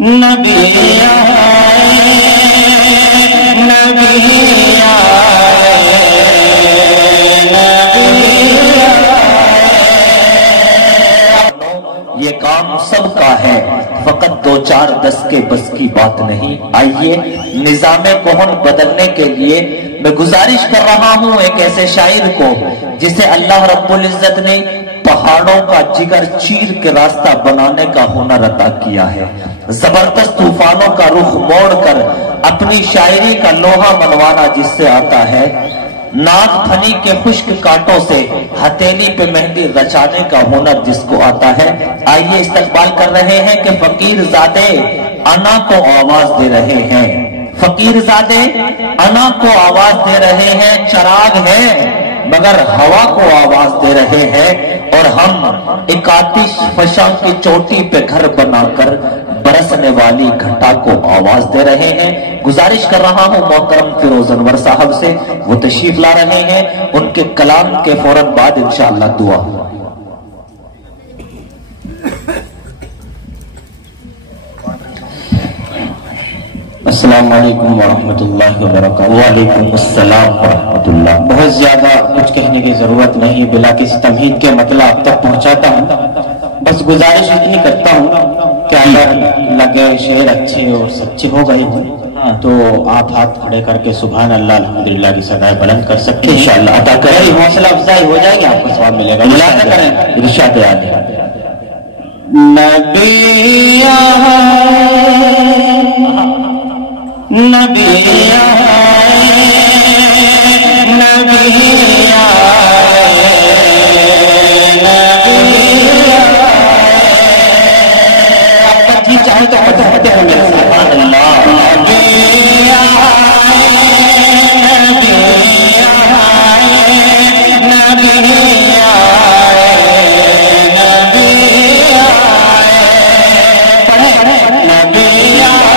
نبی آئے نبی آئے نبی آئے۔ یہ کام سب کا ہے، فقط دو چار دس کے بس کی بات نہیں۔ آئیے نظام کون بدلنے کے لیے میں گزارش کر رہا ہوں ایک ایسے شاعر کو جسے اللہ رب العزت نے پہاڑوں کا جگر چیر کے راستہ بنانے کا ہنر عطا کیا ہے، زبردست طوفانوں کا رخ موڑ کر اپنی شاعری کا لوہا منوانا جس سے آتا ہے، ناک پھنی کے خشک کانٹوں سے ہتھیلی پہ مہندی رچانے کا ہنر جس کو آتا ہے۔ آئیے استقبال کر رہے ہیں کہ فقیر زادے انا کو آواز دے رہے ہیں، فقیر زادے انا کو آواز دے رہے ہیں، چراغ ہے مگر ہوا کو آواز دے رہے ہیں، اور ہم ایک آتش فشاں کی چوٹی پہ گھر بنا کر برسنے والی گھٹا کو آواز دے رہے ہیں۔ گزارش کر رہا ہوں محترم فیروز انور صاحب سے، وہ تشریف لا رہے ہیں، ان کے کلام کے فوراً بعد انشاءاللہ دعا۔ السلام علیکم ورحمۃ اللہ وبرکاتہ۔ وعلیکم السلام ورحمۃ اللہ۔ بہت زیادہ کچھ کہنے کی ضرورت نہیں، بلا کسی تمہید کے مطلب آپ تک پہنچاتا ہوں۔ بس گزارش اتنی کرتا ہوں کہ اگر لگے شعر اچھی اور سچی ہو گئی ہوں تو آپ ہاتھ کھڑے کر کے سبحان اللہ الحمدللہ کی صدائے بلند کر سکتے ہیں انشاءاللہ عطا کریں، حوصلہ افزائی ہو جائے گی، آپ کو ثواب ملے گا۔ ملاحظہ کریں، ارشاد یاد ہے۔ نبی آئے نبی آئے نبی آئے نبی آئے۔ آپ جی چاہے تو پڑھتے ہیں میرے سبحان اللہ۔ نبی آئے نبی آئے نبی آئے نبی آئے۔ پڑھیں نبی آئے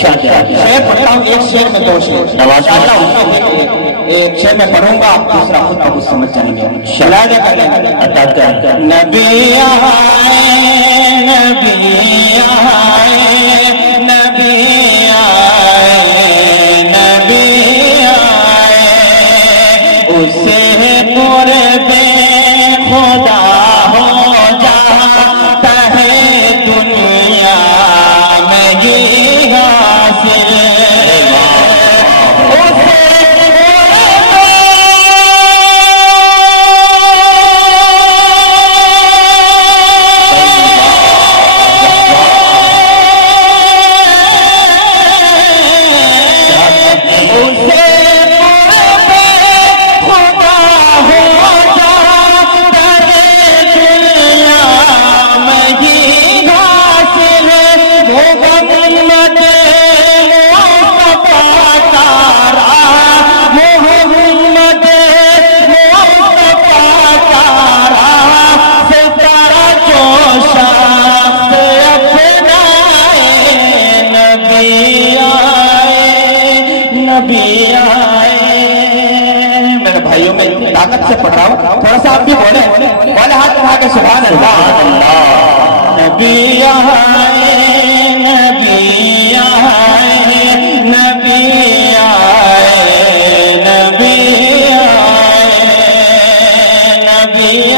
شعر پڑھتا ہوں، ایک شعر میں دو شعر، ایک شعر میں پڑھوں گا، دوسرا خود آپ کچھ سمجھ جائیں گے۔ نبی آئے نبی آئے نبی آئے نبی آئے، اسے قرب خدا ہو جاتا ہے دنیا میں یہ حاصل۔ میرے بھائیوں میں طاقت سے پڑھ رہا ہوں، تھوڑا سا آپ بھی بولے ہاتھ اٹھا کے سبحان اللہ۔ نبی آئے نبی آئے نبی آئے نبی آئے نبی